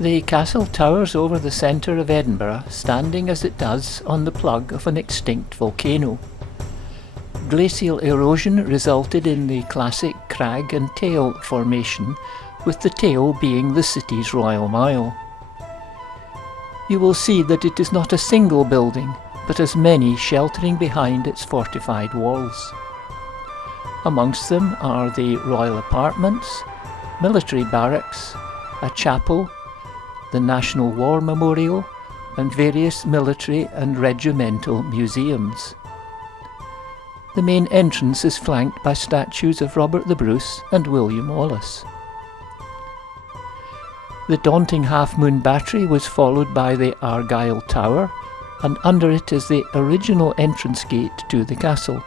The castle towers over the centre of Edinburgh, standing as it does on the plug of an extinct volcano. Glacial erosion resulted in the classic crag and tail formation, with the tail being the city's Royal Mile. You will see that it is not a single building, but as many sheltering behind its fortified walls. Amongst them are the royal apartments, military barracks, a chapel, the National War Memorial, and various military and regimental museums. The main entrance is flanked by statues of Robert the Bruce and William Wallace. The daunting half-moon battery was followed by the Argyle Tower, and under it is the original entrance gate to the castle.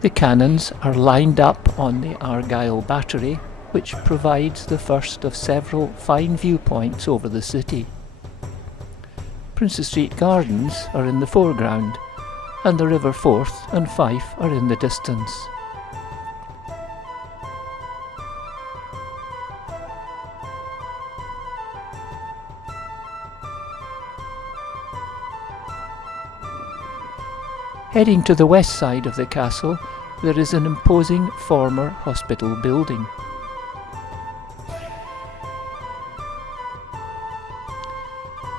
The cannons are lined up on the Argyle Battery, which provides the first of several fine viewpoints over the city. Princes Street Gardens are in the foreground, and the River Forth and Fife are in the distance. Heading to the west side of the castle, there is an imposing former hospital building.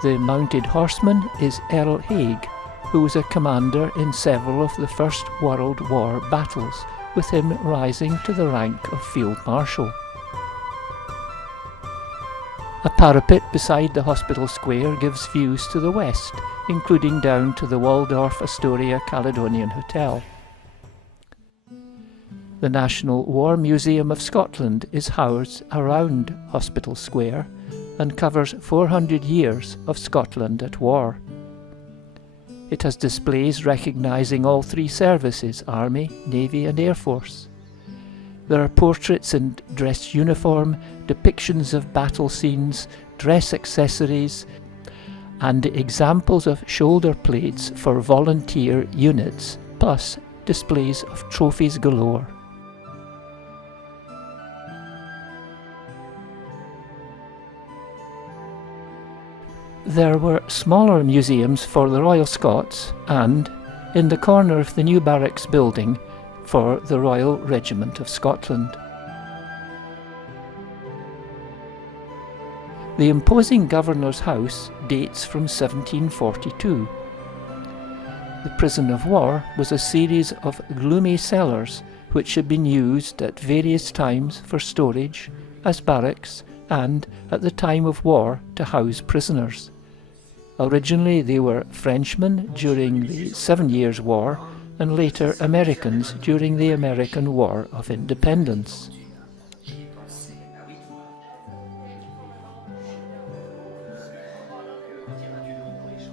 The mounted horseman is Earl Haig, who was a commander in several of the First World War battles, with him rising to the rank of Field Marshal. A parapet beside the hospital square gives views to the west, including down to the Waldorf Astoria Caledonian Hotel. The National War Museum of Scotland is housed around Hospital Square and covers 400 years of Scotland at war. It has displays recognising all three services: Army, Navy and Air Force. There are portraits in dress uniform, depictions of battle scenes, dress accessories, and examples of shoulder plates for volunteer units, plus displays of trophies galore. There were smaller museums for the Royal Scots and, in the corner of the new barracks building, for the Royal Regiment of Scotland. The imposing Governor's House dates from 1742. The prison of war was a series of gloomy cellars which had been used at various times for storage, as barracks, and at the time of war to house prisoners. Originally they were Frenchmen during the 7 Years' War, and later Americans during the American War of Independence.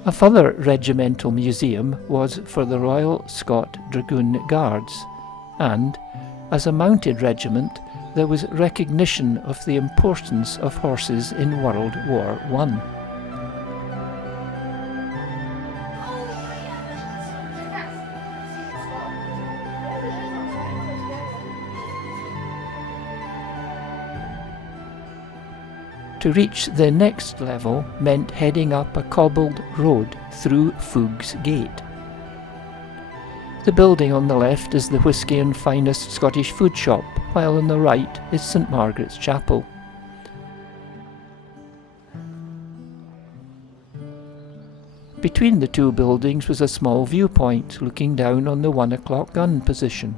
A further regimental museum was for the Royal Scot Dragoon Guards, and, as a mounted regiment, there was recognition of the importance of horses in World War I. To reach the next level meant heading up a cobbled road through Foog's Gate. The building on the left is the Whisky and Finest Scottish Food Shop, while on the right is St Margaret's Chapel. Between the two buildings was a small viewpoint looking down on the 1 o'clock gun position.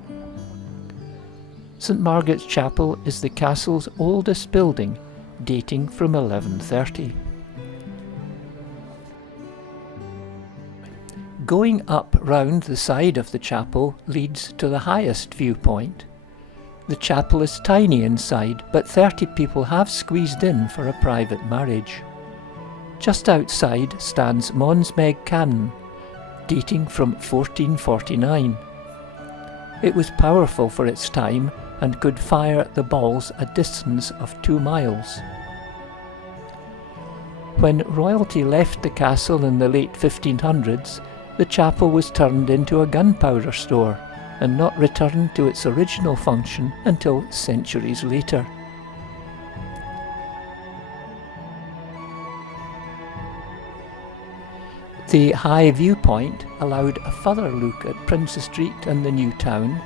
St Margaret's Chapel is the castle's oldest building, dating from 1130. Going up round the side of the chapel leads to the highest viewpoint. The chapel is tiny inside, but 30 people have squeezed in for a private marriage. Just outside stands Mons Meg Cannon, dating from 1449. It was powerful for its time and could fire the balls a distance of 2 miles. When royalty left the castle in the late 1500s, the chapel was turned into a gunpowder store, and not returned to its original function until centuries later. The high viewpoint allowed a further look at Princes Street and the new town.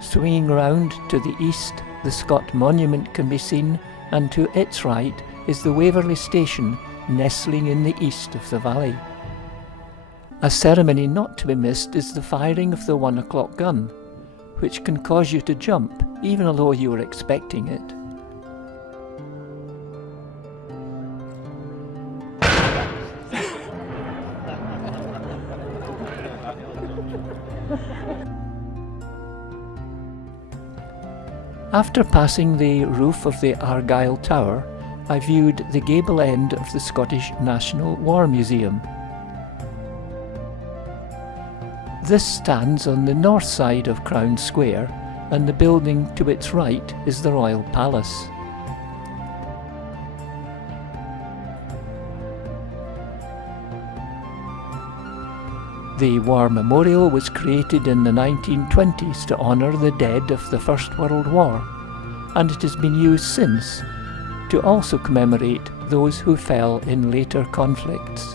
Swinging round to the east, the Scott Monument can be seen, and to its right is the Waverley Station, nestling in the east of the valley. A ceremony not to be missed is the firing of the 1 o'clock gun, which can cause you to jump even although you were expecting it. After passing the roof of the Argyle Tower, I viewed the gable end of the Scottish National War Museum. This stands on the north side of Crown Square, and the building to its right is the Royal Palace. The War Memorial was created in the 1920s to honour the dead of the First World War, and it has been used since to also commemorate those who fell in later conflicts.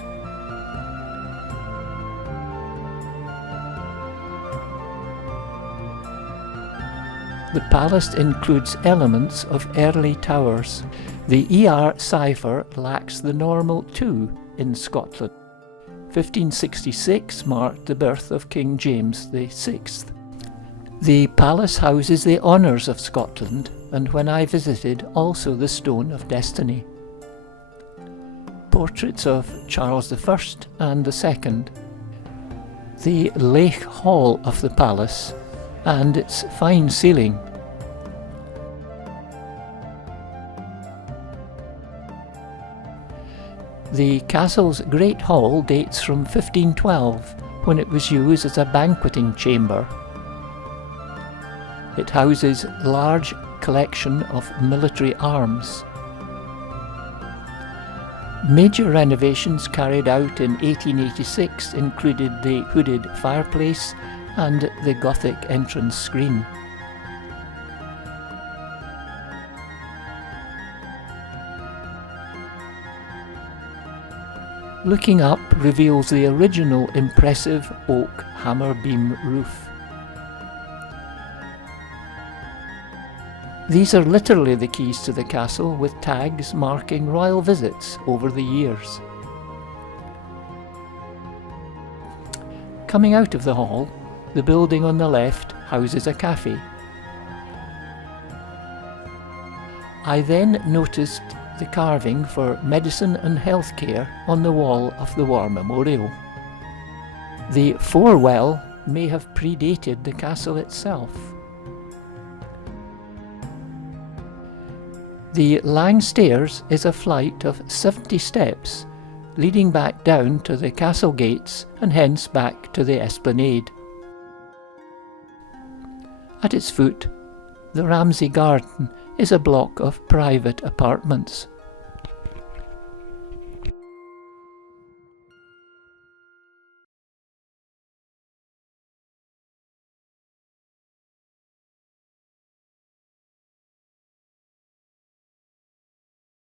The palace includes elements of early towers. The ER cipher lacks the normal 2 in Scotland. 1566 marked the birth of King James VI. The palace houses the honours of Scotland, and when I visited, also the Stone of Destiny. Portraits of Charles I and II. The Lake Hall of the palace and its fine ceiling. The castle's Great Hall dates from 1512, when it was used as a banqueting chamber. It houses a large collection of military arms. Major renovations carried out in 1886 included the hooded fireplace and the Gothic entrance screen. Looking up reveals the original impressive oak hammer beam roof. These are literally the keys to the castle, with tags marking royal visits over the years. Coming out of the hall, the building on the left houses a cafe. I then noticed the carving for medicine and healthcare on the wall of the War Memorial. The fore-well may have predated the castle itself. The Lang Stairs is a flight of 70 steps, leading back down to the castle gates and hence back to the esplanade. At its foot, the Ramsay Garden is a block of private apartments.